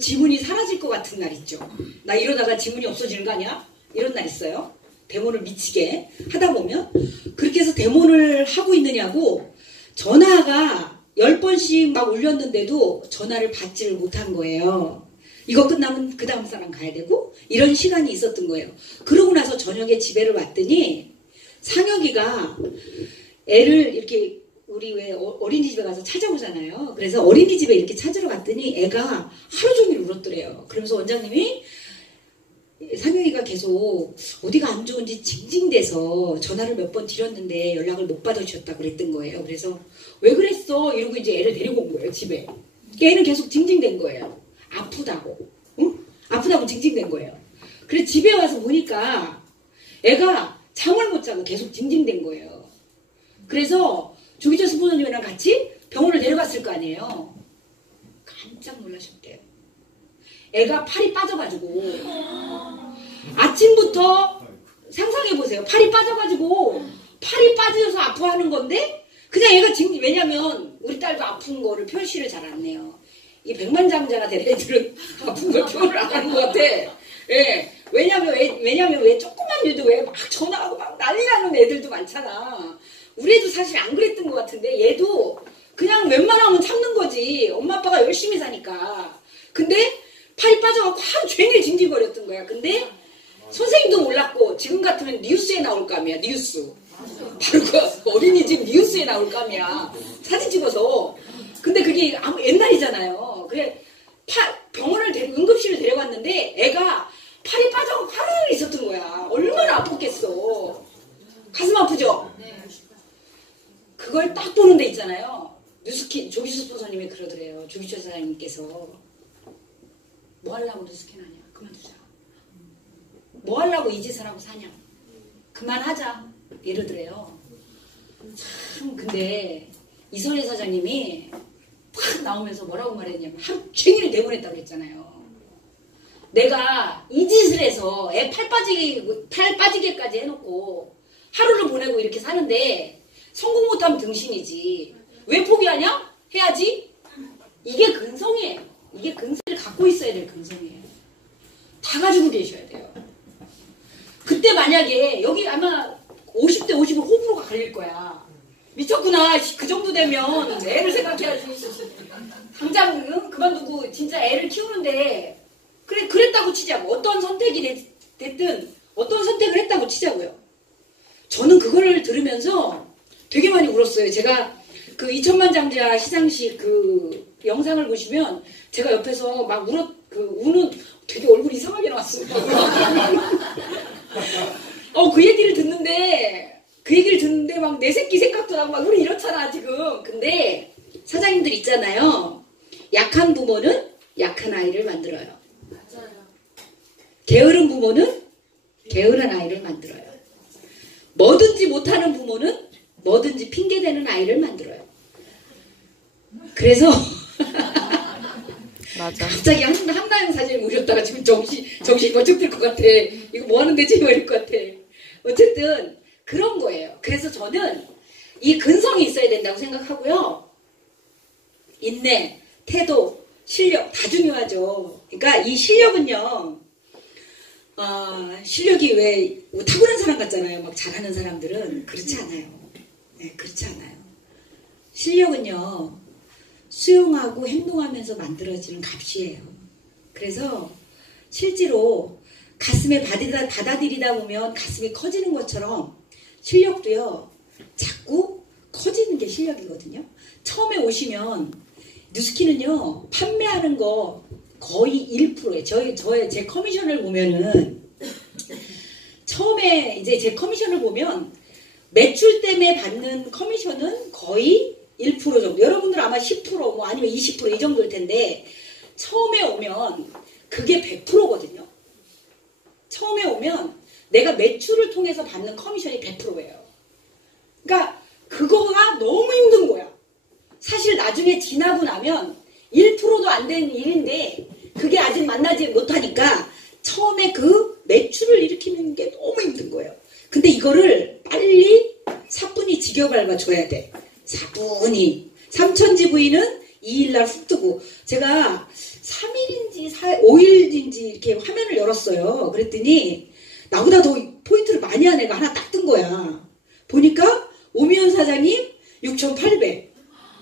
지문이 사라질 것 같은 날 있죠. 나 이러다가 지문이 없어지는 거 아니야? 이런 날 있어요. 데모를 미치게 하다 보면 그렇게 해서 데모를 하고 있느냐고 전화가 10번씩 막 울렸는데도 전화를 받지를 못한 거예요. 이거 끝나면 그 다음 사람 가야 되고 이런 시간이 있었던 거예요. 그러고 나서 저녁에 집에를 왔더니 상혁이가 애를 이렇게 우리 왜 어린이집에 가서 찾아오잖아요. 그래서 어린이집에 이렇게 찾으러 갔더니 애가 하루 종일 울었더래요. 그러면서 원장님이 상혁이가 계속 어디가 안 좋은지 징징대서 전화를 몇 번 드렸는데 연락을 못 받아주셨다고 그랬던 거예요. 그래서 왜 그랬어? 이러고 이제 애를 데리고 온 거예요, 집에. 애는 계속 징징댄 거예요. 아프다고. 응? 아프다고 징징댄 거예요. 그래서 집에 와서 보니까 애가 잠을 못 자고 계속 징징댄 거예요. 그래서 조기철 스폰서님이랑 같이 병원을 데려갔을 거 아니에요. 깜짝 놀라셨대요. 애가 팔이 빠져가지고 아침부터 상상해보세요. 팔이 빠져가지고 팔이 빠져서 아파하는 건데 그냥 얘가 왜냐면 우리 딸도 아픈 거를 표시를 잘 안 해요. 이 백만장자가 된 애들은 아픈 걸 표현을 안 하는 것 같아. 예. 왜냐면 왜 조그만 일도 왜 막 전화하고 막 난리 나는 애들도 많잖아. 우리 애도 사실 안 그랬던 것 같은데 얘도 그냥 웬만하면 참는 거지. 엄마 아빠가 열심히 사니까. 근데 팔이 빠져갖고 하루 종일 징징거렸던 거야. 근데 선생님도 몰랐고 지금 같으면 뉴스에 나올 감이야. 뉴스. 바로 그 어린이집 뉴스에 나올 감이야. 사진 찍어서. 근데 그게 옛날이잖아요. 그래 응급실을 데려갔는데 애가 팔이 빠져갖고 하루 종일 있었던 거야. 얼마나 아팠겠어. 가슴 아프죠? 그걸 딱 보는 데 있잖아요. 뉴스킨 조기철 스폰서님이 그러더래요. 조기철 사장님께서 뭐 하려고 뉴스킨 하냐? 그만두자. 뭐 하려고 이 짓을 하고 사냐? 그만하자. 이러더래요. 참 근데 이선혜 사장님이 팍 나오면서 뭐라고 말했냐면 하루 종일 내보냈다고 그랬잖아요. 내가 이 짓을 해서 애 팔 빠지게까지 해놓고 하루를 보내고 이렇게 사는데 성공 못하면 등신이지. 왜 포기하냐? 해야지. 이게 근성이에요. 이게 근성을 갖고 있어야 될 근성이에요. 다 가지고 계셔야 돼요. 그때 만약에 여기 아마 50대 50은 호불호가 갈릴 거야. 미쳤구나. 그 정도 되면 애를 생각해야지. 당장 그만두고 진짜 애를 키우는데 그랬다고 치자고. 어떤 선택이 됐든 어떤 선택을 했다고 치자고요. 저는 그거를 들으면서 되게 많이 울었어요. 제가 그 2000만 장자 시상식 그 영상을 보시면 제가 옆에서 막 우는 되게 얼굴이 이상하게 나왔습니다. 그 얘기를 듣는데 막 내 새끼 생각도 나고 막 우리 이렇잖아 지금. 근데 사장님들 있잖아요. 약한 부모는 약한 아이를 만들어요. 맞아요. 게으른 부모는 게으른 아이를 만들어요. 뭐든지 못하는 부모는 뭐든지 핑계대는 아이를 만들어요. 그래서 맞아. 갑자기 한나영 사진을 보셨다가 지금 정신이 번쩍 들 것 같아. 이거 뭐 하는 데지? 이럴 것 같아. 어쨌든 그런 거예요. 그래서 저는 이 근성이 있어야 된다고 생각하고요. 인내, 태도, 실력 다 중요하죠. 그러니까 이 실력은요. 실력이 왜 타고난 사람 같잖아요. 막 잘하는 사람들은 그렇지 않아요. 네, 그렇지 않아요. 실력은요. 수용하고 행동하면서 만들어지는 값이에요. 그래서 실제로 가슴에 받아들이다 보면 가슴이 커지는 것처럼 실력도요. 자꾸 커지는 게 실력이거든요. 처음에 오시면 뉴스키는요. 판매하는 거 거의 1%예요. 제 커미션을 보면은 처음에 이제 제 커미션을 보면 매출 때문에 받는 커미션은 거의 1% 정도. 여러분들 아마 10% 뭐 아니면 20% 이 정도일 텐데 처음에 오면 그게 100%거든요. 처음에 오면 내가 매출을 통해서 받는 커미션이 100%예요. 그러니까 그거가 너무 힘든 거야. 사실 나중에 지나고 나면 1%도 안 되는 일인데 그게 아직 만나지 못하니까 처음에 그 매출을 일으키는 게 너무 힘든 거예요. 근데 이거를 빨리 사뿐히 지겨밟아줘야 돼. 사뿐히. 삼천지 부인은 2일날 훅 뜨고 제가 3일인지 5일인지 이렇게 화면을 열었어요. 그랬더니 나보다 더 포인트를 많이 한 애가 하나 딱 뜬 거야. 보니까 오미연 사장님 6,800.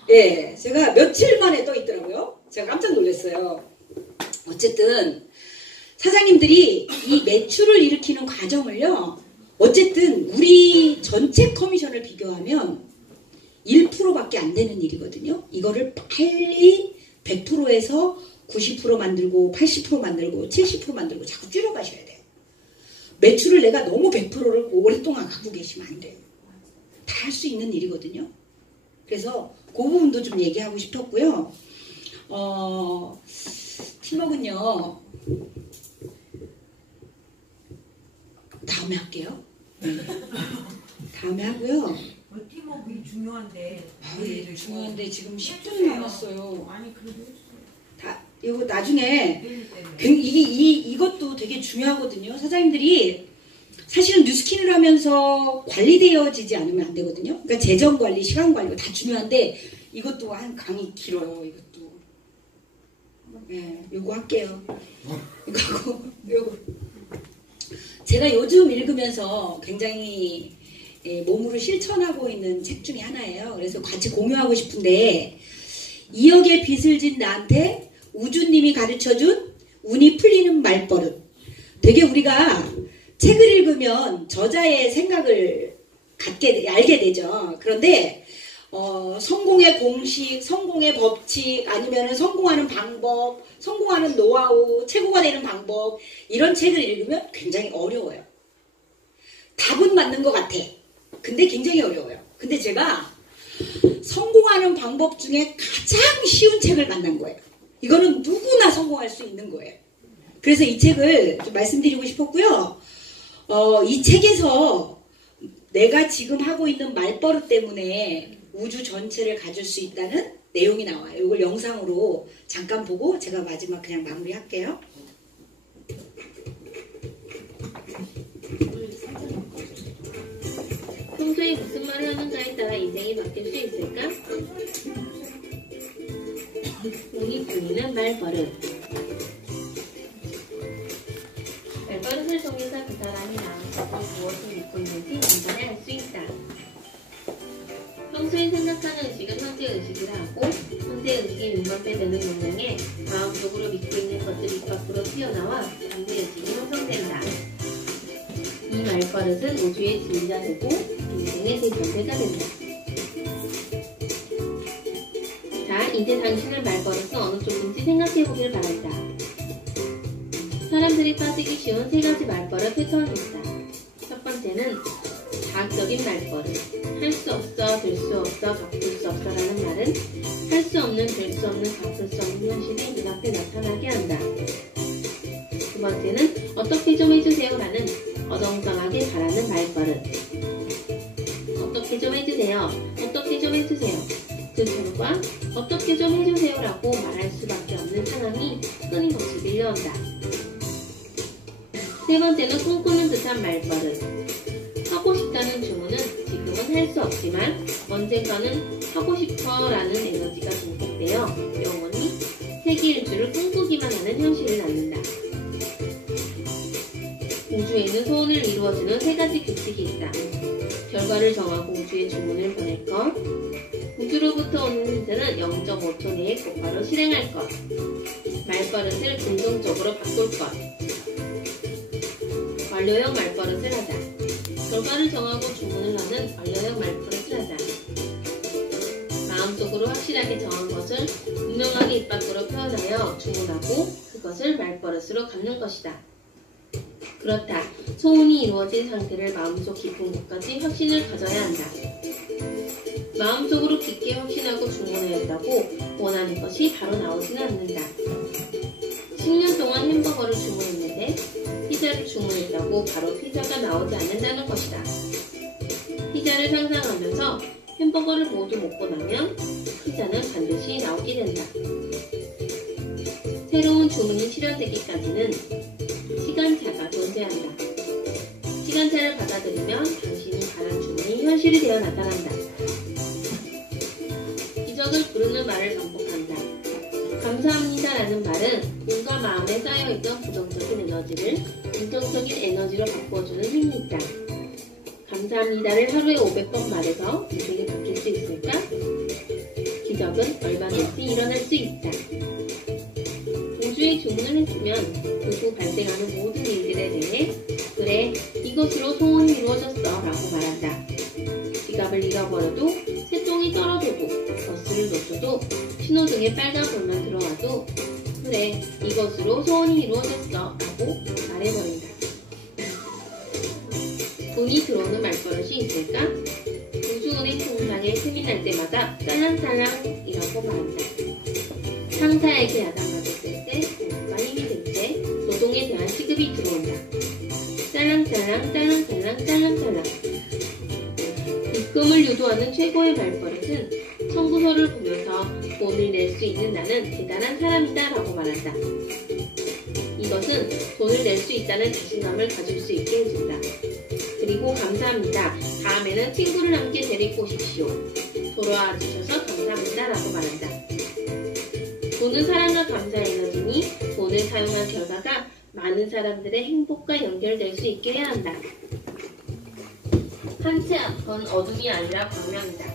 예, 제가 며칠 만에 떠 있더라고요. 제가 깜짝 놀랐어요. 어쨌든 사장님들이 이 매출을 일으키는 과정을요. 어쨌든 우리 전체 커미션을 비교하면 1%밖에 안 되는 일이거든요. 이거를 빨리 100%에서 90% 만들고 80% 만들고 70% 만들고 자꾸 줄여가셔야 돼요. 매출을 내가 너무 100%를 오랫동안 갖고 계시면 안 돼요. 다 할 수 있는 일이거든요. 그래서 그 부분도 좀 얘기하고 싶었고요. 팀워크는요. 다음에 할게요. 다음에 하고요. 팀워크가 중요한데. 중요한데 지금 10분 남았어요. 아니 그래도 이거 나중에 이것도 되게 중요하거든요. 사장님들이 사실은 뉴스킨을 하면서 관리되어지지 않으면 안 되거든요. 그러니까 재정 관리, 시간 관리 다 중요한데 이것도 한 강의 길어요. 이것도. 네, 요거 할게요. 이거 하고 요거. 제가 요즘 읽으면서 굉장히 몸으로 실천하고 있는 책 중에 하나예요. 그래서 같이 공유하고 싶은데 2억의 빚을 진 나한테 우주님이 가르쳐준 운이 풀리는 말버릇. 되게 우리가 책을 읽으면 저자의 생각을 알게 되죠. 그런데 성공의 공식, 성공의 법칙, 아니면 성공하는 방법, 성공하는 노하우, 최고가 되는 방법 이런 책을 읽으면 굉장히 어려워요. 답은 맞는 것 같아. 근데 굉장히 어려워요. 근데 제가 성공하는 방법 중에 가장 쉬운 책을 만난 거예요. 이거는 누구나 성공할 수 있는 거예요. 그래서 이 책을 좀 말씀드리고 싶었고요. 이 책에서 내가 지금 하고 있는 말버릇 때문에 우주 전체를 가질 수 있다는 내용이 나와요. 이걸 영상으로 잠깐 보고 제가 마지막 그냥 마무리할게요. 평소에 무슨 말을 하는가에 따라 인생이 바뀔 수 있을까? 운이 보이는 말버릇. 말버릇을 통해서 그 사람이 마음속으로 무엇을 믿고 있는지 간단히 알 수 있다. 평소에 생각하는 의식은 현재 의식이라 하고 현재 의식이 눈앞에 드는 영향에 마음속으로 믿고 있는 것들이 밖으로 튀어나와 현재 의식이 형성된다. 이 말버릇은 우주의 진리가 되고 인생의 대전제가 된다. 자, 이제 당신의 말버릇은 어느 쪽인지 생각해보길 바란다. 사람들이 빠지기 쉬운 세 가지 말버릇 패턴이 있다. 첫 번째는 자학적인 말버릇. 할 수 없어, 될 수 없어, 바꿀 수 없어라는 말은 할 수 없는, 될 수 없는, 바꿀 수 없는 현실이 눈앞에 나타나게 한다. 두 번째는 어떻게 좀 해주세요라는 어정쩡하게 바라는 말버릇. 어떻게 좀 해주세요. 어떻게 좀 해주세요. 그 결과 어떻게 좀 해주세요라고 말할 수밖에 없는 상황이 끊임없이 밀려온다. 세 번째는 꿈꾸는 듯한 말버릇. 하고 싶다는 주문은 지금은 할 수 없지만 언젠가는 하고 싶어라는 에너지가 증폭되어 영원히 세계 일주를 꿈꾸기만 하는 현실을 낳는다. 우주에는 소원을 이루어주는 세 가지 규칙이 있다. 결과를 정하고 우주에 주문을 보낼 것, 우주로부터 오는 힌트는 0.5초 내에 곧바로 실행할 것, 말버릇을 긍정적으로 바꿀 것, 완료형 말버릇을 하자. 결과를 정하고 주문을 하는 완료형 말버릇을 하자. 마음속으로 확실하게 정한 것을 분명하게 입 밖으로 표현하여 주문하고 그것을 말버릇으로 갚는 것이다. 그렇다. 소원이 이루어진 상태를 마음속 깊은 곳까지 확신을 가져야 한다. 마음속으로 깊게 확신하고 주문하였다고 원하는 것이 바로 나오지는 않는다. 10년 동안 햄버거를 주문했는데 피자를 주문했다고 바로 피자가 나오지 않는다는 것이다. 피자를 상상하면서 햄버거를 모두 먹고 나면 피자는 반드시 나오게 된다. 새로운 주문이 실현되기까지는 시간차가 존재한다. 시간차를 받아들이면 당신이 바란 주문이 현실이 되어 나타난다. 기적을 부르는 말을 반복한다. 감사합니다라는 말은 몸과 마음에 쌓여있던 부정적인 에너지를 긍정적인 에너지로 바꿔주는 힘이 있다. 감사합니다를 하루에 500번 말해서 인생이 바뀔 수 있을까? 기적은 얼마든지 일어날 수 있다. 우주에 주문을 했으면 그 후 발생하는 모든 일들에 대해 그래, 이것으로 소원이 이루어졌어 라고 말한다. 지갑을 잃어버려도 새똥이 떨어져도 버스를 놓쳐도 신호등에 빨간불만 들어와도 그래, 이것으로 소원이 이루어졌어 라고 말해버린다. 돈이 들어오는 말버릇이 있을까? 우주은행 통장에 틈이 날 때마다 짤랑짤랑이라고 말한다. 상사에게 야단맞았을 때, 공부가 힘이 들 때, 노동에 대한 시급이 들어온다. 짤랑짤랑, 짤랑짤랑, 짤랑짤랑. 입금을 유도하는 최고의 말버릇은 청구서를 보면서 돈을 낼 수 있는 나는 대단한 사람이다 라고 말한다. 이것은 돈을 낼 수 있다는 자신감을 가질 수 있게 해준다. 그리고 감사합니다. 다음에는 친구를 함께 데리고 오십시오. 돌아와 주셔서 감사합니다 라고 말한다. 돈은 사랑과 감사 에너지니 돈을 사용한 결과가 많은 사람들의 행복과 연결될 수 있게 해야 한다. 한 채 앞은 어둠이 아니라 광명이다.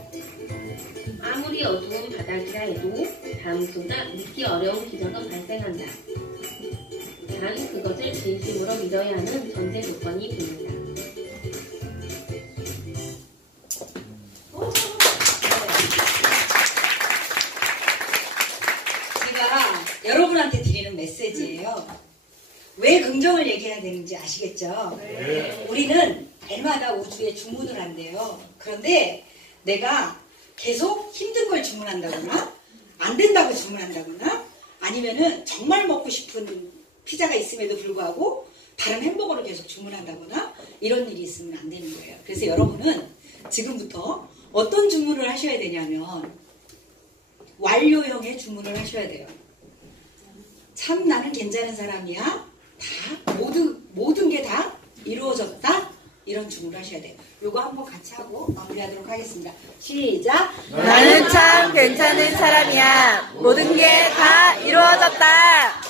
아무리 어두운 바닥이라 해도 다음 순간 믿기 어려운 기적은 발생한다. 단 그것을 진심으로 믿어야 하는 전제 조건이 됩니다. 제가 여러분한테 드리는 메시지예요. 왜 긍정을 얘기해야 되는지 아시겠죠? 네. 우리는 날마다 우주에 주문을 한대요. 그런데 내가 계속 힘든 걸 주문한다거나 안 된다고 주문한다거나 아니면은 정말 먹고 싶은 피자가 있음에도 불구하고 다른 햄버거를 계속 주문한다거나 이런 일이 있으면 안 되는 거예요. 그래서 여러분은 지금부터 어떤 주문을 하셔야 되냐면 완료형의 주문을 하셔야 돼요. 참 나는 괜찮은 사람이야. 다 모든 게 다 이루어졌다 이런 주문을 하셔야 돼요. 요거 한번 같이 하고 마무리하도록 하겠습니다. 시작. 나는 참 괜찮은 사람이야. 모든 게 다 이루어졌다.